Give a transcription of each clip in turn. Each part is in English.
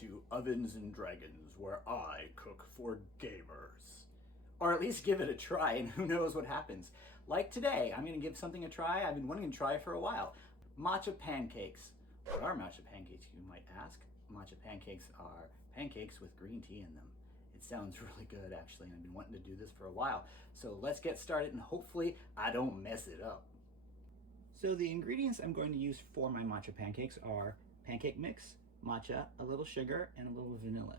to Ovens and Dragons, where I cook for gamers. Or at least give it a try, and who knows what happens. Like today, I'm going to give something a try I've been wanting to try for a while. Matcha pancakes. What are matcha pancakes, you might ask? Matcha pancakes are pancakes with green tea in them. It sounds really good, actually, and I've been wanting to do this for a while. So let's get started, and hopefully I don't mess it up. So the ingredients I'm going to use for my matcha pancakes are pancake mix, matcha, a little sugar, and a little vanilla.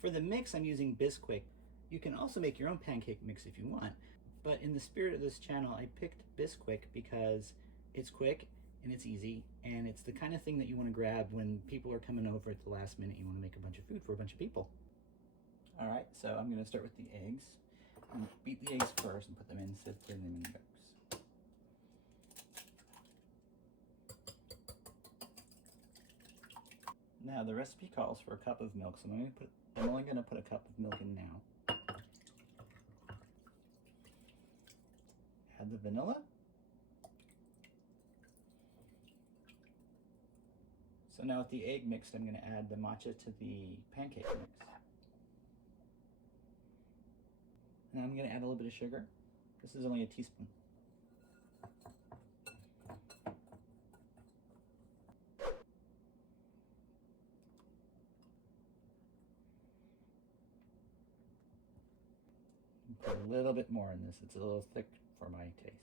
For the mix, I'm using Bisquick. You can also make your own pancake mix if you want, but in the spirit of this channel, I picked Bisquick because it's quick and it's easy, and it's the kind of thing that you want to grab when people are coming over at the last minute. You want to make a bunch of food for a bunch of people. All right, so I'm going to start with the eggs. I'm going to beat the eggs first and put them in, sift them in yolks. Now the recipe calls for a cup of milk, so I'm only going to put a cup of milk in now. Add the vanilla. So now with the egg mixed, I'm going to add the matcha to the pancake mix. And I'm going to add a little bit of sugar. This is only a teaspoon. Put a little bit more in this. It's a little thick for my tastes.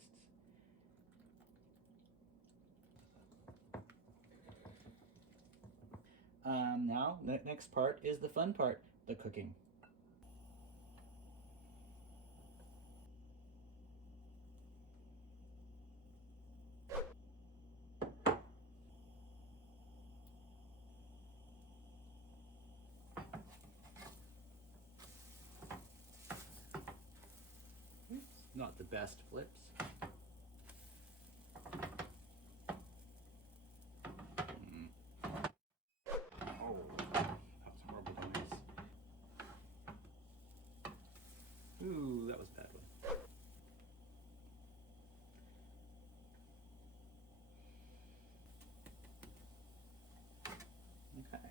Now, the next part is the fun part, the cooking. Not the best flips. Oh, that was a horrible noise. Ooh, that was a bad one. Okay.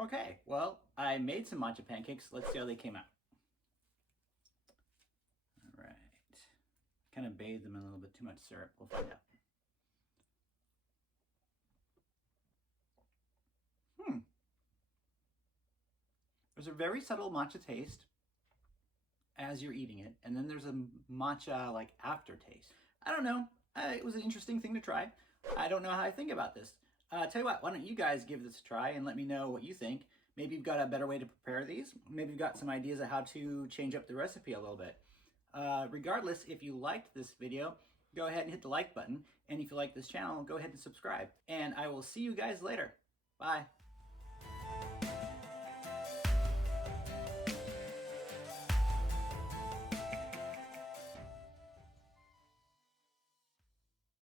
Okay, well, I made some matcha pancakes. Let's see how they came out. All right. Kind of bathed them in a little bit too much syrup. We'll find out. There's a very subtle matcha taste as you're eating it, and then there's a matcha like aftertaste. I don't know. It was an interesting thing to try. I don't know how I think about this. Tell you what, why don't you guys give this a try and let me know what you think. Maybe you've got a better way to prepare these. Maybe you've got some ideas of how to change up the recipe a little bit. Regardless, if you liked this video, go ahead and hit the like button. And if you like this channel, go ahead and subscribe. And I will see you guys later. Bye.